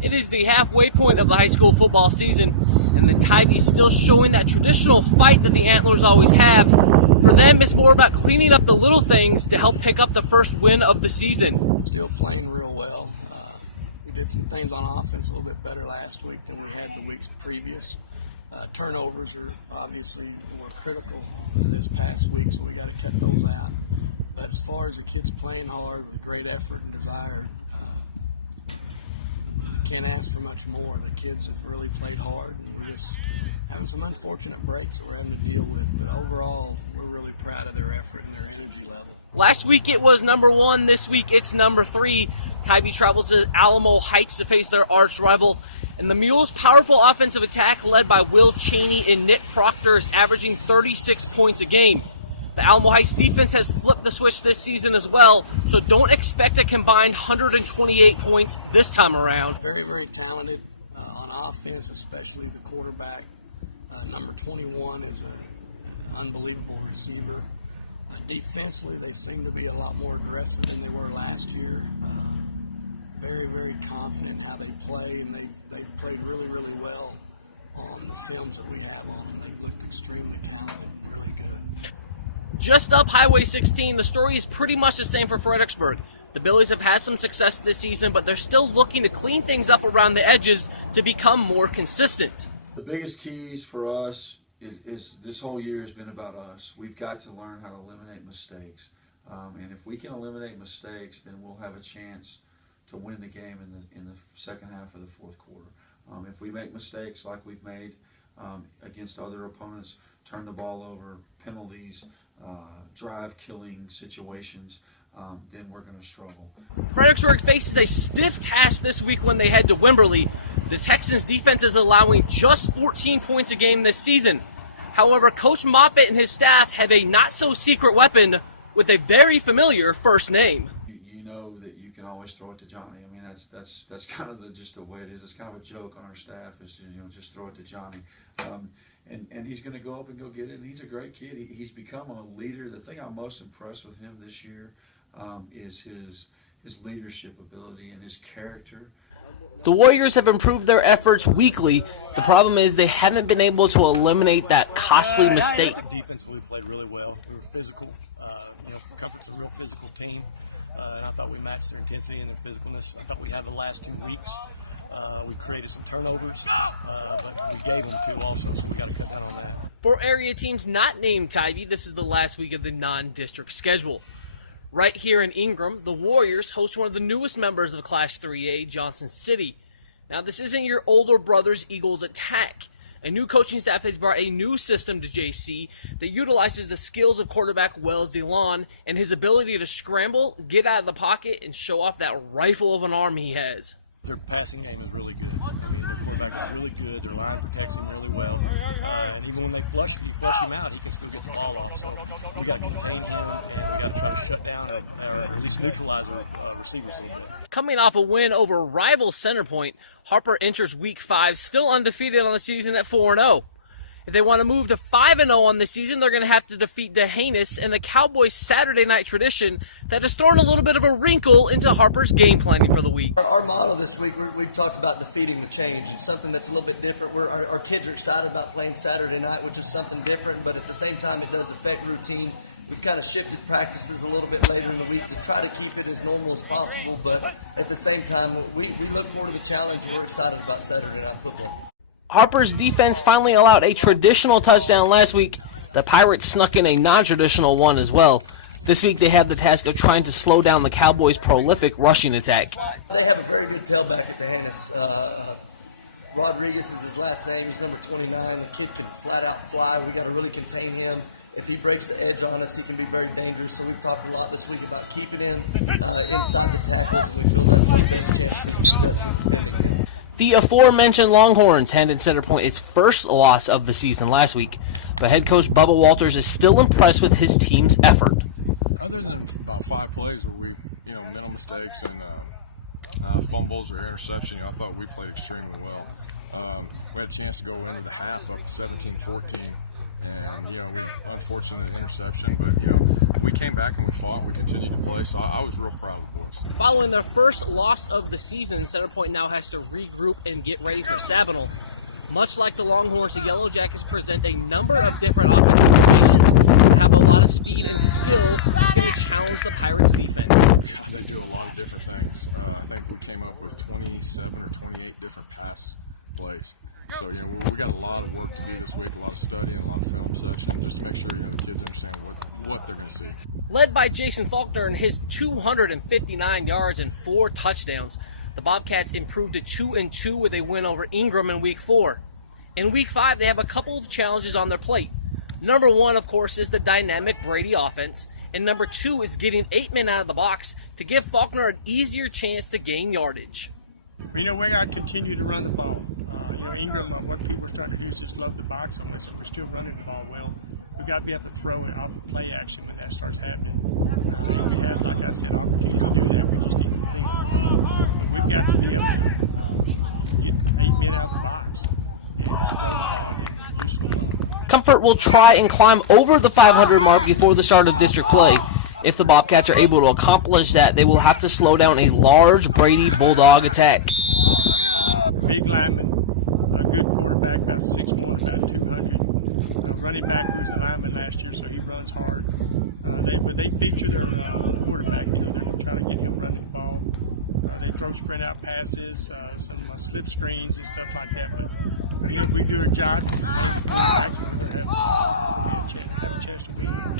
It is the halfway point of the high school football season, and the Tivy still showing that traditional fight that the Antlers always have. For them, it's more about cleaning up the little things to help pick up the first win of the season. Still playing real well. We did some things on offense a little bit better last week than we had the weeks previous. Turnovers are obviously more critical this past week, so we got to cut those out. But as far as the kids playing hard with great effort and desire, can't ask for much more. The kids have really played hard, and we're just having some unfortunate breaks that we're having to deal with. But overall, we're really proud of their effort and their energy level. Last week it was number 1. This week it's number 3. Tivy travels to Alamo Heights to face their arch rival. And the Mules' powerful offensive attack, led by Will Cheney and Nick Proctor, is averaging 36 points a game. The Alamo Heights defense has flipped the switch this season as well, so don't expect a combined 128 points this time around. Very, very talented on offense, especially the quarterback. Number 21 is an unbelievable receiver. Defensively, they seem to be a lot more aggressive than they were last year. Very, very confident how they play, and they've played really, really well on the films that we have on them. They've looked extremely talented, really good. Just up Highway 16, the story is pretty much the same for Fredericksburg. The Billies have had some success this season, but they're still looking to clean things up around the edges to become more consistent. The biggest keys for us is this whole year has been about us. We've got to learn how to eliminate mistakes. And if we can eliminate mistakes, then we'll have a chance to win the game in the second half of the fourth quarter. If we make mistakes like we've made against other opponents, turn the ball over, penalties, drive-killing situations, then we're going to struggle. Fredericksburg faces a stiff task this week when they head to Wimberley. The Texans' defense is allowing just 14 points a game this season. However, Coach Moffitt and his staff have a not-so-secret weapon with a very familiar first name. You know that you can always throw it to Johnny. I mean, that's kind of just the way it is. It's kind of a joke on our staff is just throw it to Johnny. And he's going to go up and go get it. And he's a great kid. He's become a leader. The thing I'm most impressed with him this year is his leadership ability and his character. The Warriors have improved their efforts weekly. The problem is they haven't been able to eliminate that costly mistake. Defensively, we played really well. We were physical. Conference is a real physical team. And I thought we matched their intensity and their physicalness. I thought we had the last 2 weeks. We created some turnovers, but we gave them 2 also, so we got to cut down on that. For area teams not named Tivy, this is the last week of the non-district schedule. Right here in Ingram, the Warriors host one of the newest members of Class 3A, Johnson City. Now, this isn't your older brother's Eagles attack. A new coaching staff has brought a new system to JC that utilizes the skills of quarterback Wells DeLon and his ability to scramble, get out of the pocket, and show off that rifle of an arm he has. Their passing game is really good. The quarterback is really good. Their line protects him really well. And even when they flush him out, he can still get the ball off. So you got to contain him. You got to try to shut down or at least neutralize the receivers a little bit. Coming off a win over rival Centerpoint, Harper enters Week 5 still undefeated on the season at 4-0. If they want to move to 5-0 on the season, they're going to have to defeat D'Hanis and the Cowboys' Saturday night tradition that has thrown a little bit of a wrinkle into Harper's game planning for the week. Our motto this week, we've talked about defeating the change. It's something that's a little bit different. Our kids are excited about playing Saturday night, which is something different, but at the same time, it does affect routine. We've kind of shifted practices a little bit later in the week to try to keep it as normal as possible, but at the same time, we look forward to the challenge and we're excited about Saturday night football. Harper's defense finally allowed a traditional touchdown last week. The Pirates snuck in a non-traditional one as well. This week they have the task of trying to slow down the Cowboys' prolific rushing attack. I have a very good tailback at D'Hanis. Rodriguez is his last name. He's number 29. The kid can flat out fly. We've got to really contain him. If he breaks the edge on us, he can be very dangerous. So we've talked a lot this week about keeping him inside the tackles. The aforementioned Longhorns handed Centerpoint its first loss of the season last week, but head coach Bubba Walters is still impressed with his team's effort. Other than about 5 plays where we, mental mistakes and fumbles or interception, I thought we played extremely well. We had a chance to go into the half up 17-14, and we unfortunately had an interception, but we came back and we fought. We continued to play, so I was real proud of the boys. close. Following their first loss of the season, Centerpoint now has to regroup and get ready for Sabinal. Much like the Longhorns, the Yellow Jackets present a number of different offensive formations and have a lot of speed and skill that's going to challenge the Pirates' defense. They do a lot of different things. I think we came up with 27 or 28 different pass plays. So, we got a lot of work to do this week, a lot of studying, a lot of film possession, just to make sure the kids understand what they're going to see. Led by Jason Faulkner and his 259 yards and 4 touchdowns, the Bobcats improved to 2-2 with a win over Ingram in Week 4. In Week 5, they have a couple of challenges on their plate. Number 1, of course, is the dynamic Brady offense, and number 2 is getting 8 men out of the box to give Faulkner an easier chance to gain yardage. We got to continue to run the ball. Ingram, what people are trying to do is just love the box on us, and we're still running the ball well. We've got to be able to throw it off of play action when that starts happening. We have, like I said, opportunities to do that. We just need to we've got to be able to get 8 men out of the box. Comfort will try and climb over the 500 mark before the start of district play. If the Bobcats are able to accomplish that, they will have to slow down a large Brady Bulldog attack. Big lineman, a good quarterback, about 6'1", about 200. Running back was a lineman last year, so he runs hard. They feature their quarterback. They're trying to get him running the ball. They throw sprint out passes, some slip screens and stuff like that. But if we do a job, we have a chance to win.